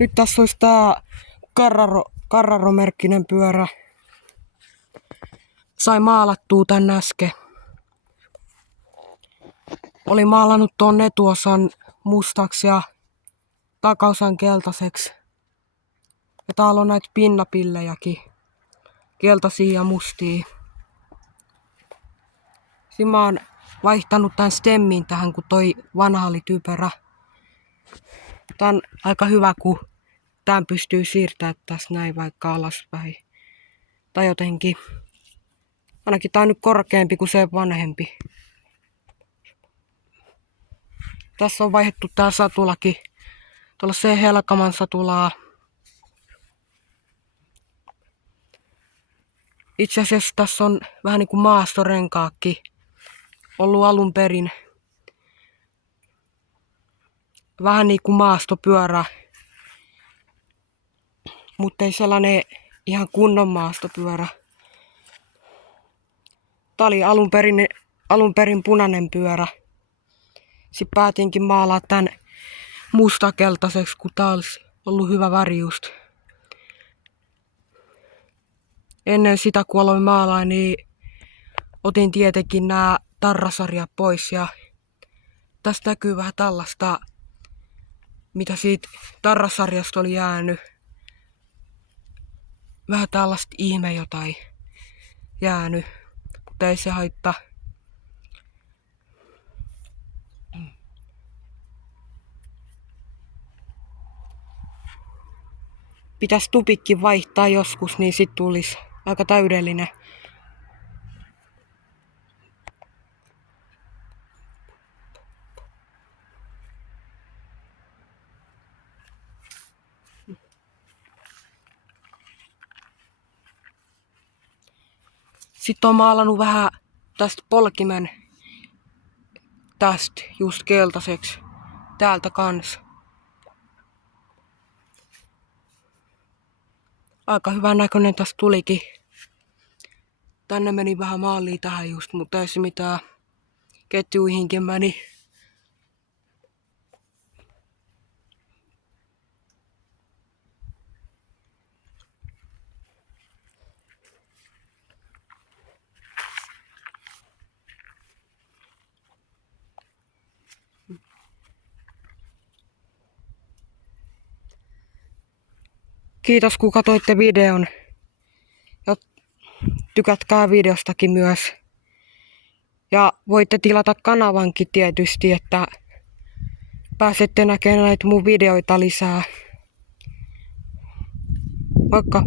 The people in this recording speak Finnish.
Nyt tässä olisi tää Carraro-merkkinen pyörä. Sai maalattua tän äsken. Oli maalannut tuon etuosan mustaksi ja takaosan keltaiseksi. Ja täällä on näitä pinnapillejäkin. Keltaisia ja mustia. Sitten mä oon vaihtanut tän stemmin tähän, kun toi vanha oli typerä. Tää on aika hyvä, kun tän pystyy siirtämään tässä näin vaikka alaspäin. Tai jotenkin. Ainakin tää on nyt korkeampi kuin se vanhempi. Tässä on vaihdettu tää satulakin. Tuollaiseen Helkaman satulaa. Itse asiassa tässä on vähän niinku maastorenkaakki ollut alun perin. Vähän niinku maastopyörä. Mutta ei sellainen ihan kunnon maastopyörä. Tää oli alun perin punainen pyörä. Sitten päätinkin maalaa tän mustakeltaiseksi, kun tää olisi ollut hyvä väri just. Ennen sitä kun aloin maalaa, niin otin tietenkin nämä tarrasarjat pois ja tästä näkyy vähän tällaista, mitä siitä tarrasarjasta oli jäänyt. Vähän tällaista ihme jotain jäänyt, mutta ei se haittaa. Pitäisi tupikki vaihtaa joskus, niin sit tulisi aika täydellinen. Sitten on maalannut vähän tästä polkimen tästä just keltaiseksi. Täältä kans. Aika hyvän näköinen tästä tulikin. Tänne meni vähän maaliin tähän just, mutta ei se mitään. Ketjuihinkin meni. Kiitos kun katsoitte videon. Ja tykätkää videostakin myös. Ja voitte tilata kanavankin tietysti, että pääsette näkemään näitä mun videoita lisää. Moikka!